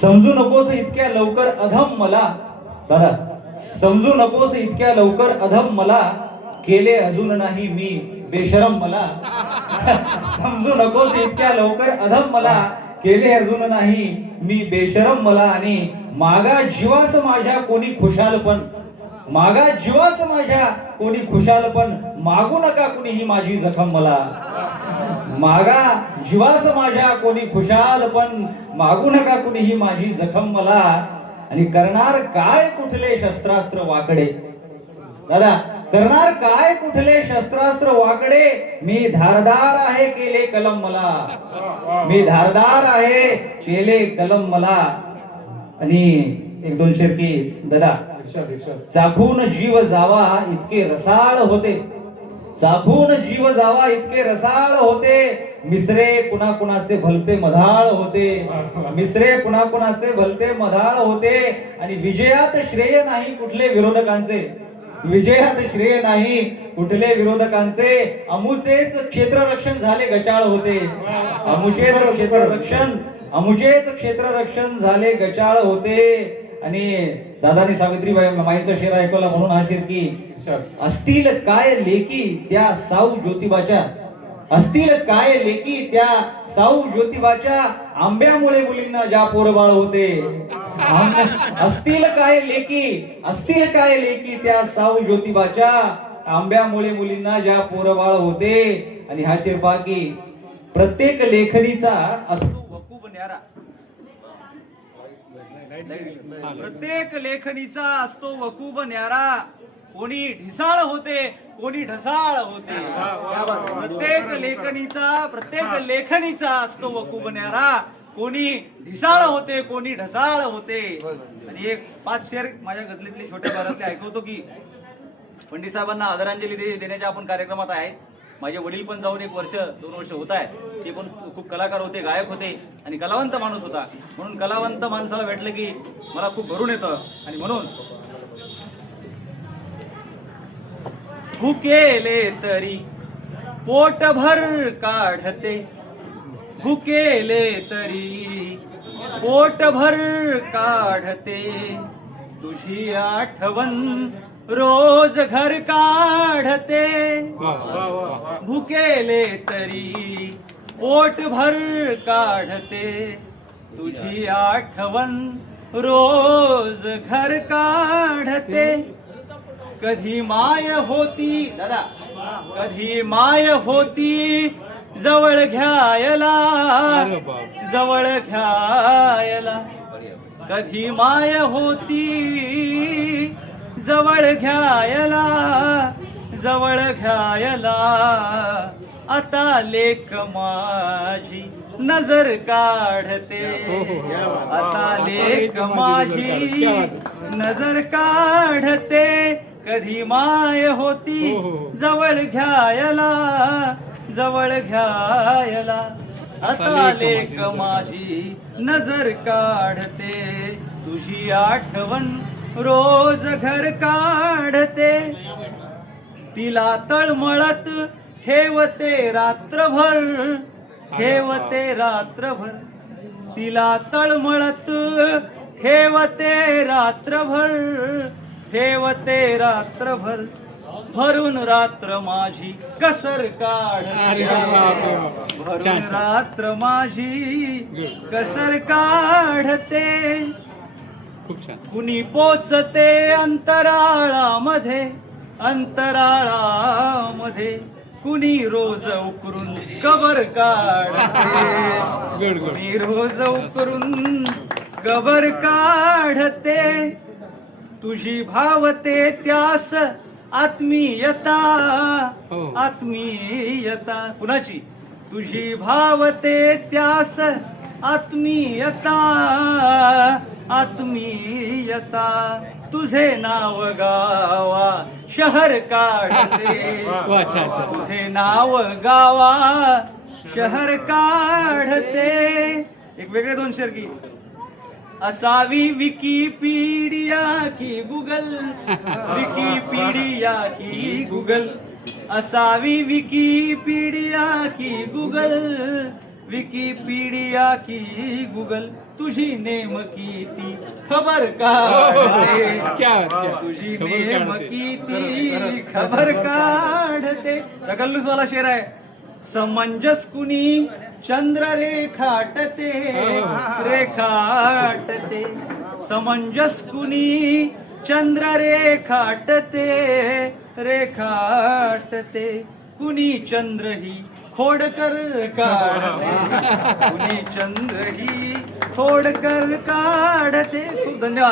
समजू नकोस इतक्या लवकर अधम मला. दादा समजू नकोस इतक्या लवकर अधम मला. केले अजून नाही मी बेशरम मला. समजू नकोस इतक्या लवकर अधम मला. केले अजून नाही मी बेशरम मला. आणि मागा जीवास माझ्या कोणी खुशाल पण. मागा जीवास माझ्या कोणी खुशाल पण मागू नका कुणी ही माझी जखम मला. मागा जीवास माझ्या कोणी खुशाल पण मागू नका कुणी ही माझी जखम मला. आणि करणार काय कुठले शस्त्रास्त्र वाकडे? दादा करणार काय कुठले शस्त्रास्त्र वाकडे? मी धारदार आहे केले कलम मला. मी धारदार आहे केले कलम मला. आणि एक दोन शेरकी दादा चाखून जीव जावा इतके रसाळ होते. चाखून जीव जावा इतके रसाळ होते. मिसरे कुणा कुणाचे भलते मधाळ होते. मिसरे कुणा कुणाचे भलते मधाळ होते. आणि विजयात श्रेय नाही कुठले विरोधकांचे. विजयात श्रेय नाही कुठले विरोधकांचे. अमुचेच क्षेत्ररक्षण झाले गचाळ होते. अमुचेच क्षेत्ररक्षण अमुचेच क्षेत्ररक्षण झाले गचाळ होते. आणि दादानी सावित्रीबाई माईचा शेर ऐकवला म्हणून हा शेर की असतील काय लेकी त्या साऊ ज्योतिबाच्या? असतील काय लेकी त्या साऊ ज्योतिबाच्या? आंब्यामुळे मुलींना ज्या पोरबाळ होते. असतील काय लेकी असतील काय लेकी त्या साऊ ज्योतिबाच्या? आंब्यामुळे मुलींना ज्या पोरबाळ होते. आणि हा शेर पहा की प्रत्येक लेखणीचा असतो वकूब न्यारा. प्रत्येक लेखणीचा असतो वकूब न्यारा. कोणी ढिसाळ होते कोणी ढसाळ होते. प्रत्येक लेखणीचा प्रत्येक लेखणीचा असतो वकूब न्यारा. कोणी ढिसाळ होते कोणी ढसाळ होते. आणि एक पाच शेर माझ्या गजलीतले छोट्या भारातले ऐकवतो की पंडित साहेबांना आदरांजली दे- देण्याच्या आपण कार्यक्रमात आहे माझे वडील पण जाऊन एक वर्ष दोन वर्ष होत आहे. ते पण खूप कलाकार होते गायक होते आणि कलावंत माणूस होता. म्हणून कलावंत माणसाला भेटलं की मला खूप भरून येतं. आणि म्हणून भुकेले तरी पोटभर काढते. भुकेले तरी पोटभर काढते. तुझी आठवण रोज घर काढते. भुकेले तरी पोटभर काढते. तुझी आठवण रोज घर काढते. कधी माय होती दादा कधी माय होती जवळ घ्यायला. जवळ घ्यायला. कधी माय होती. जवळ घ्यायला जवळ घ्यायला. आता लेख माझी नजर काढते. आता लेख माझी नजर काढते. कधी माय होती. जवळ घ्यायला जवळ घ्यायला. आता लेख माझी नजर काढते. तुझी आठवण रोज घर काढते. तिला तळमळत ठेवते रात्रभर. ठेवते रात्रभर. तिला तळमळत ठेवते रात्रभर. ठेवते रात्रभर. भरून रात्र माझी कसर काढते भरून रात्र माझी कसर काढते. कुणी पोचते अंतराळामध्ये अंतराळामध्ये. कुणी रोज उकरून कबर काढते. कुणी रोज उकरून कबर काढते. तुझी भावते त्यास आत्मीयता. हो. आत्मीयता. कुणाची? तुझी भावते त्यास आत्मीयता. आत्मीयता. तुझे नाव गावा. शहर काढते. तुझे नाव गावा. शहर काढते. एक वेगळे दोन शेर की. असावी विकिपीडिया की गुगल. विकिपीडिया की गुगल. असावी विकिपीडिया की गुगल. विकिपीडिया की गुगल. तुझी नेमकी ती खबर काढते. क्या तुझी खबर काढते. नेमकी ती खबर काढते. गल्लूस वाला शेर आहे. समंजस कुणी? चंद्र रेखाटते रेखाटते समंजस कुणी चंद्र रेखाटते रेखाटते कुणी चंद्र ही खोडकर काढते कुणी चंद्र ही खोडकर काढते. खूप धन्यवाद.